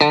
Pencil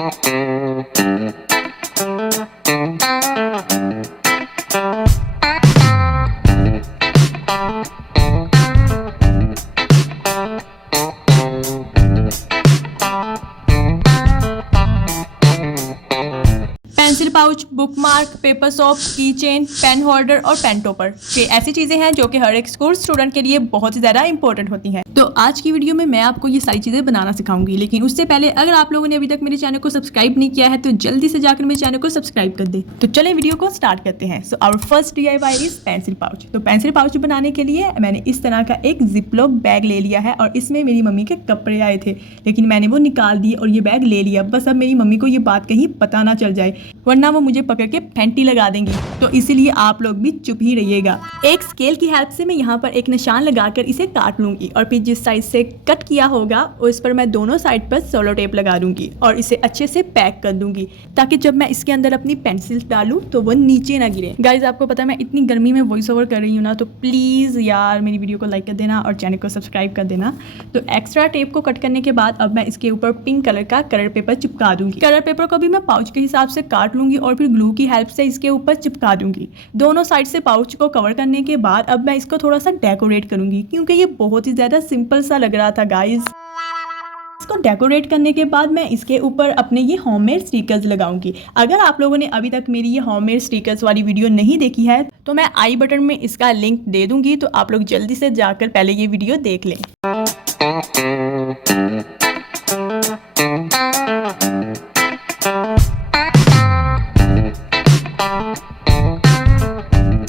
pouch, book mark, paper shop, की chain, pen holder और pen topper, ये ऐसी चीज़ें हैं जो कि हर एक स्कूल स्टूडेंट के लिए बहुत ही ज़्यादा इंपॉर्टेंट होती हैं। तो आज की वीडियो में मैं आपको ये सारी चीज़ें बनाना सिखाऊंगी, लेकिन उससे पहले अगर आप लोगों ने अभी तक मेरे चैनल को सब्सक्राइब नहीं किया है तो जल्दी से जाकर मेरे चैनल को सब्सक्राइब कर दे। तो चलें वीडियो को स्टार्ट करते हैं। So our first DIY is pencil pouch. तो पेंसिल पाउच बनाने के लिए मैंने इस तरह का एक जिपलॉक बैग ले लिया है और इसमें मेरी मम्मी के कपड़े आए थे, लेकिन मैंने वो निकाल दिए और ये बैग ले लिया। बस अब मेरी मम्मी को ये बात कहीं पता ना चल जाए, वरना वो मुझे पकड़ के फैंटी लगा देंगी। तो इसीलिए आप लोग भी चुप ही रहिएगा। एक स्केल की हेल्प से मैं यहाँ पर एक निशान लगाकर इसे काट लूंगी और फिर जिस साइड से कट किया होगा उस पर मैं दोनों साइड पर सोलो टेप लगा दूंगी और इसे अच्छे से पैक कर दूंगी, ताकि जब मैं इसके अंदर अपनी पेंसिल डालूं तो वो नीचे ना गिरे। गाइज आपको पता है मैं इतनी गर्मी में वॉइस ओवर कर रही हूँ ना, तो प्लीज़ यार मेरी वीडियो को लाइक कर देना और चैनल को सब्सक्राइब कर देना। तो एक्स्ट्रा टेप को कट करने के बाद अब मैं इसके ऊपर पिंक कलर का कलर पेपर चिपका दूंगी। कलर पेपर को भी मैं पाउच के हिसाब से काट लूंगी और फिर ग्लू की हेल्प से इसके ऊपर चिपका दूंगी। दोनों साइड से पाउच को कवर करने के बाद अब मैं इसको थोड़ा सा डेकोरेट करूंगी, क्योंकि ये बहुत ही ज़्यादा सिंपल सा लग रहा था गाइज। इसको डेकोरेट करने के बाद मैं इसके ऊपर अपने ये होममेड स्टिकर्स लगाऊंगी। अगर आप लोगों ने अभी तक मेरी ये होममेड स्टिकर्स वाली वीडियो नहीं देखी है तो मैं आई बटन में इसका लिंक दे दूंगी, तो आप लोग जल्दी से जाकर पहले ये वीडियो देख लें।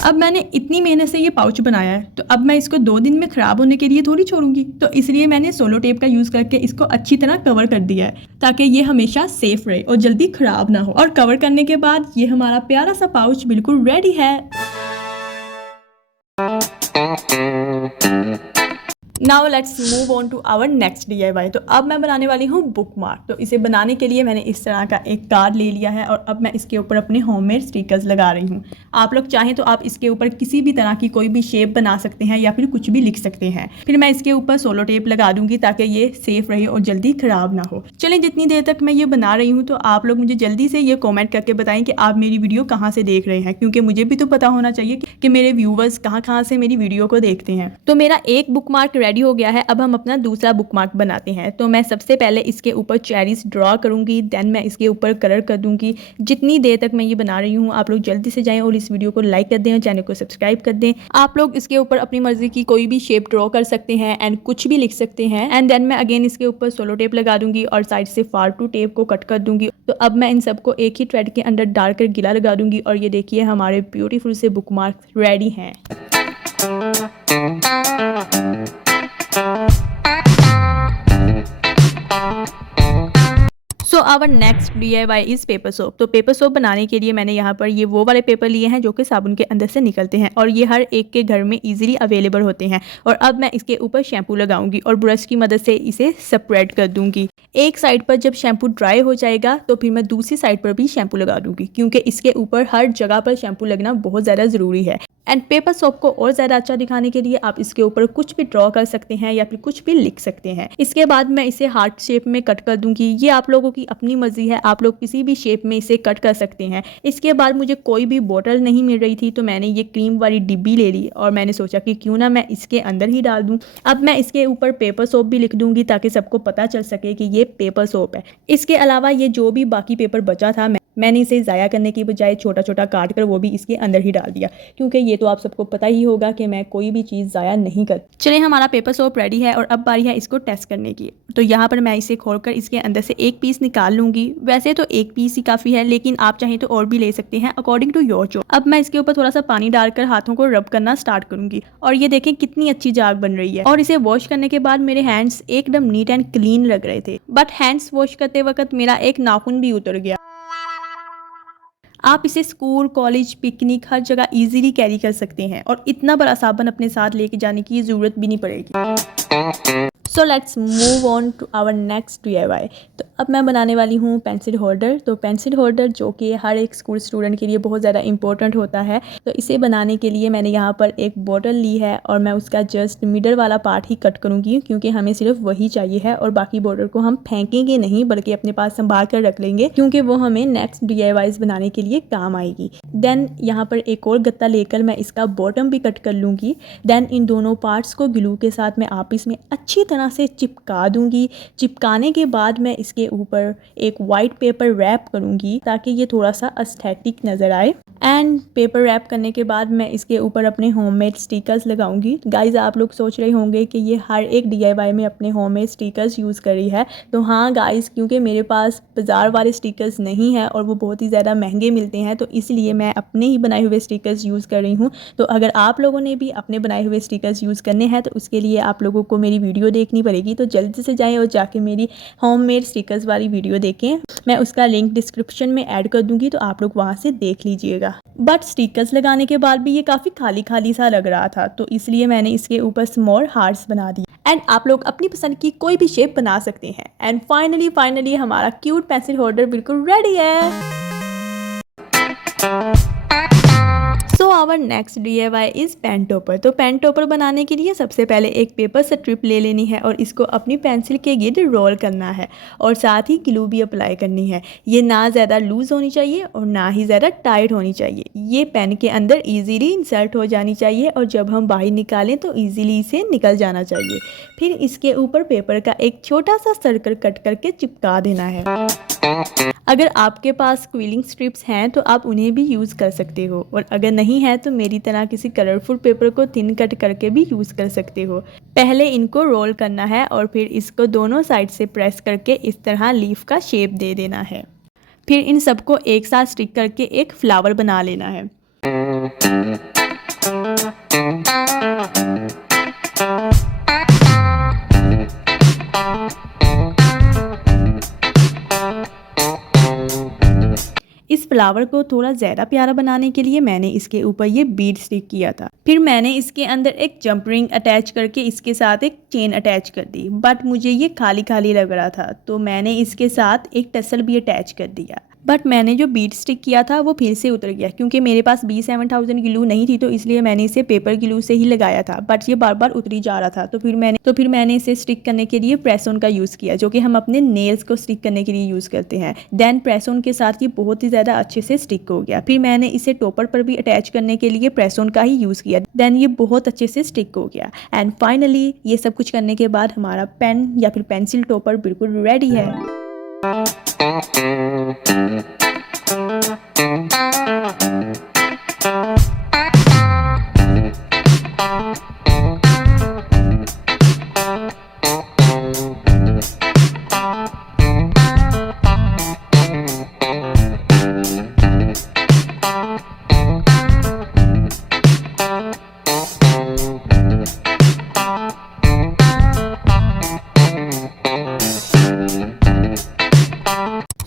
अब मैंने इतनी मेहनत से ये पाउच बनाया है, तो अब मैं इसको 2 दिन में ख़राब होने के लिए थोड़ी छोड़ूंगी। तो इसलिए मैंने सोलो टेप का यूज़ करके इसको अच्छी तरह कवर कर दिया है, ताकि ये हमेशा सेफ रहे और जल्दी ख़राब ना हो। और कवर करने के बाद ये हमारा प्यारा सा पाउच बिल्कुल रेडी है। Now let's move on to our next DIY। तो अब मैं बनाने वाली हूँ बुक मार्क। तो इसे बनाने के लिए मैंने इस तरह का एक कार्ड ले लिया है और अब मैं इसके ऊपर अपने होममेड स्टिकर्स लगा रही हूँ। आप लोग चाहें तो आप इसके ऊपर किसी भी तरह की कोई भी शेप बना सकते हैं या फिर कुछ भी लिख सकते हैं। फिर मैं इसके ऊपर सोलो टेप लगा दूंगी ताकि ये सेफ रहे और जल्दी ख़राब ना हो। चलें, जितनी देर तक मैं ये बना रही हूँ तो आप लोग मुझे जल्दी से ये कॉमेंट करके बताएं कि आप मेरी वीडियो कहाँ से देख रहे हैं, क्योंकि मुझे भी तो पता होना चाहिए कि मेरे व्यूवर्स कहाँ से मेरी वीडियो को देखते हैं। तो मेरा एक बुक मार्क रेडी हो गया है। अब हम अपना दूसरा बुक मार्क बनाते हैं। तो मैं सबसे पहले इसके ऊपर चेरीज ड्रॉ करूंगी, देन मैं इसके ऊपर कलर कर दूंगी। जितनी देर तक मैं ये बना रही हूँ आप लोग जल्दी से जाएं और इस वीडियो को लाइक कर दें और चैनल को सब्सक्राइब कर दें। आप लोग इसके ऊपर अपनी मर्जी की कोई भी शेप ड्रॉ कर सकते हैं एंड कुछ भी लिख सकते हैं। एंड देन मैं अगेन इसके ऊपर सोलो टेप लगा दूंगी और साइड से फालतू टेप को कट कर दूंगी। तो अब मैं इन सबको एक ही थ्रेड के अंदर डालकर गिला लगा दूंगी और ये देखिए हमारे ब्यूटीफुल से बुक मार्क रेडी हैं। So our next DIY is paper soap. तो पेपर सोप बनाने के लिए मैंने यहाँ पर ये वो वाले पेपर लिए हैं जो कि साबुन के अंदर से निकलते हैं और ये हर एक के घर में इजीली अवेलेबल होते हैं। और अब मैं इसके ऊपर शैम्पू लगाऊंगी और ब्रश की मदद से इसे स्प्रेड कर दूंगी। एक साइड पर जब शैम्पू ड्राई हो जाएगा तो फिर मैं दूसरी साइड पर भी शैम्पू लगा दूंगी, क्योंकि इसके ऊपर हर जगह पर शैम्पू लगना बहुत ज़्यादा ज़रूरी है। एंड पेपर सोप को और ज़्यादा अच्छा दिखाने के लिए आप इसके ऊपर कुछ भी ड्रॉ कर सकते हैं या फिर कुछ भी लिख सकते हैं। इसके बाद मैं इसे हार्ट शेप में कट कर दूंगी। ये आप लोगों की अपनी मर्जी है, आप लोग किसी भी शेप में इसे कट कर सकते हैं। इसके बाद मुझे कोई भी बोतल नहीं मिल रही थी, तो मैंने ये क्रीम वाली डिब्बी ले ली और मैंने सोचा कि क्यों ना मैं इसके अंदर ही डाल दूं। अब मैं इसके ऊपर पेपर सोप भी लिख दूंगी ताकि सबको पता चल सके कि ये पेपर सोप है। इसके अलावा ये जो भी बाकी पेपर बचा था मैंने इसे ज़ाया करने की बजाय छोटा छोटा काट कर वो भी इसके अंदर ही डाल दिया, क्योंकि ये तो आप सबको पता ही होगा कि मैं कोई भी चीज़ ज़ाया नहीं करती। चलिए, हमारा पेपर सोप रेडी है और अब बारी है इसको टेस्ट करने की। तो यहाँ पर मैं इसे खोलकर इसके अंदर से एक पीस निकाल लूँगी। वैसे तो एक पीस ही काफ़ी है, लेकिन आप चाहें तो और भी ले सकते हैं अकॉर्डिंग टू योर चॉइस। अब मैं इसके ऊपर थोड़ा सा पानी डालकर हाथों को रब करना स्टार्ट करूँगी और ये देखें कितनी अच्छी जाग बन रही है। और इसे वॉश करने के बाद मेरे हैंड्स एकदम नीट एंड क्लीन लग रहे थे, बट हैंड्स वॉश करते वक्त मेरा एक नाखून भी उतर गया। आप इसे स्कूल, कॉलेज, पिकनिक हर जगह इजीली कैरी कर सकते हैं और इतना बड़ा साबुन अपने साथ लेके जाने की ज़रूरत भी नहीं पड़ेगी। So let's move on to our next DIY। तो अब मैं बनाने वाली हूँ पेंसिल होल्डर। तो पेंसिल होल्डर जो कि हर एक स्कूल स्टूडेंट के लिए बहुत ज़्यादा इंपॉर्टेंट होता है। तो इसे बनाने के लिए मैंने यहाँ पर एक बॉटल ली है और मैं उसका जस्ट मिडल वाला पार्ट ही कट करूँगी, क्योंकि हमें सिर्फ वही चाहिए है और बाकी बॉटल को हम फेंकेंगे नहीं, बल्कि अपने पास संभाल कर रख लेंगे, क्योंकि वो हमें नेक्स्ट DIYs बनाने के लिए काम आएगी। देन यहाँ पर एक और गत्ता लेकर मैं इसका बॉटम भी कट कर लूँगी। देन इन दोनों पार्ट्स को ग्लू के साथ मैं आपस में अच्छी तरह से चिपका दूंगी। चिपकाने के बाद मैं इसके ऊपर एक वाइट पेपर रैप करूंगी ताकि ये थोड़ा सा एस्थेटिक नज़र आए। एंड पेपर रैप करने के बाद मैं इसके ऊपर अपने होममेड स्टिकर्स लगाऊंगी। गाइज आप लोग सोच रहे होंगे कि ये हर एक DIY में अपने होममेड स्टिकर्स यूज़ कर रही है। तो हाँ गाइज, क्योंकि मेरे पास बाज़ार वाले स्टिकर्स नहीं है और वो बहुत ही ज़्यादा महंगे मिलते हैं, तो इसलिए मैं अपने ही बनाए हुए स्टिकर्स यूज़ कर रही हूँ। तो अगर आप लोगों ने भी अपने बनाए हुए स्टिकर्स यूज़ करने हैं तो उसके लिए आप लोगों को मेरी वीडियो देखनी पड़ेगी। तो जल्दी से जाएं और जाके मेरी होममेड स्टिकर्स वाली वीडियो देखें। मैं उसका लिंक डिस्क्रिप्शन में ऐड कर दूंगी, तो आप लोग वहां से देख लीजिएगा। बट स्टिकर्स लगाने के बाद भी ये काफ़ी खाली खाली सा लग रहा था, तो इसलिए मैंने इसके ऊपर स्मॉल हार्ट्स बना दिए। एंड आप लोग अपनी पसंद की कोई भी शेप बना सकते हैं। एंड फाइनली हमारा क्यूट पेंसिल होल्डर बिल्कुल रेडी है। So our next DIY is pen topper. तो पेन टॉपर बनाने के लिए सबसे पहले एक पेपर स्ट्रिप ले लेनी है और इसको अपनी पेंसिल के गिर्द रोल करना है और साथ ही ग्लू भी अप्लाई करनी है। ये ना ज़्यादा लूज़ होनी चाहिए और ना ही ज़्यादा टाइट होनी चाहिए। ये पेन के अंदर इजीली इंसर्ट हो जानी चाहिए और जब हम बाहर निकालें तो इजीली इसे निकल जाना चाहिए। फिर इसके ऊपर पेपर का एक छोटा सा सर्कल कट करके चिपका देना है। अगर आपके पास क्विलिंग स्ट्रिप्स हैं तो आप उन्हें भी यूज़ कर सकते हो, और अगर नहीं है तो मेरी तरह किसी कलरफुल पेपर को थिन कट करके भी यूज़ कर सकते हो। पहले इनको रोल करना है और फिर इसको दोनों साइड से प्रेस करके इस तरह लीफ का शेप दे देना है। फिर इन सबको एक साथ स्टिक करके एक फ्लावर बना लेना है। इस फ्लावर को थोड़ा ज़्यादा प्यारा बनाने के लिए मैंने इसके ऊपर ये बीड स्टिक किया था। फिर मैंने इसके अंदर एक जंप रिंग अटैच करके इसके साथ एक चेन अटैच कर दी, बट मुझे ये खाली खाली लग रहा था तो मैंने इसके साथ एक टसल भी अटैच कर दिया। बट मैंने जो बीड स्टिक किया था वो फिर से उतर गया, क्योंकि मेरे पास B7000 ग्लू नहीं थी, तो इसलिए मैंने इसे पेपर ग्लू से ही लगाया था। बट ये बार बार उतरी जा रहा था, तो फिर मैंने इसे स्टिक करने के लिए प्रेस ऑन का यूज़ किया, जो कि हम अपने नेल्स को स्टिक करने के लिए यूज़ करते हैं। देन प्रेस ऑन के साथ ये बहुत ही ज़्यादा अच्छे से स्टिक हो गया। फिर मैंने इसे टॉपर पर भी अटैच करने के लिए प्रेस ऑन का ही यूज़ किया। देन ये बहुत अच्छे से स्टिक हो गया। एंड फाइनली ये सब कुछ करने के बाद हमारा पेन या फिर पेंसिल टॉपर बिल्कुल रेडी है।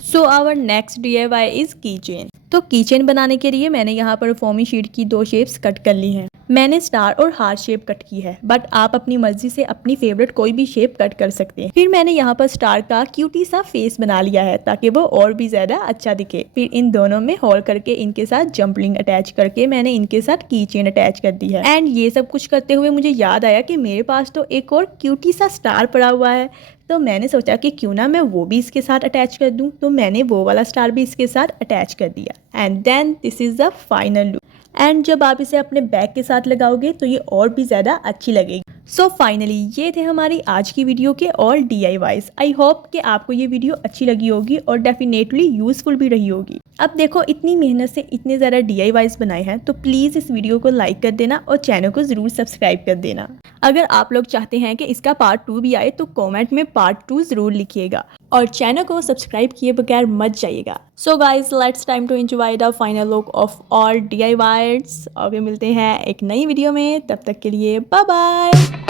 So our next DIY is key chain. तो की चेन बनाने के लिए मैंने यहाँ पर फोमी शीट की 2 शेप्स कट कर ली हैं। मैंने स्टार और हार्ट शेप कट की है, बट आप अपनी मर्जी से अपनी फेवरेट कोई भी शेप कट कर सकते हैं। फिर मैंने यहाँ पर स्टार का क्यूटी सा फेस बना लिया है ताकि वो और भी ज़्यादा अच्छा दिखे। फिर इन दोनों में होल करके इनके साथ जंपलिंग अटैच करके मैंने इनके साथ की चेन अटैच कर दी है। एंड ये सब कुछ करते हुए मुझे याद आया कि मेरे पास तो एक और क्यूटी सा स्टार पड़ा हुआ है, तो मैंने सोचा कि क्यों ना मैं वो भी इसके साथ अटैच कर दूं। तो मैंने वो वाला स्टार भी इसके साथ अटैच कर दिया। And then this is the final look. And जब आप इसे अपने बैग के साथ लगाओगे तो ये और भी ज़्यादा अच्छी लगेगी। सो फाइनली ये थे हमारी आज की वीडियो के ऑल DIYs। आई होप कि आपको ये वीडियो अच्छी लगी होगी और डेफिनेटली यूज़फुल भी रही होगी। अब देखो, इतनी मेहनत से इतने ज़्यादा DIYs बनाए हैं, तो प्लीज़ इस वीडियो को लाइक कर देना और चैनल को ज़रूर सब्सक्राइब कर देना। अगर आप लोग चाहते हैं कि इसका पार्ट 2 भी आए तो कमेंट में पार्ट 2 ज़रूर लिखिएगा और चैनल को सब्सक्राइब किए बगैर मत जाइएगा। So guys, let's time to enjoy the final look of all DIYs। और मिलते हैं एक नई वीडियो में, तब तक के लिए बाय बाय।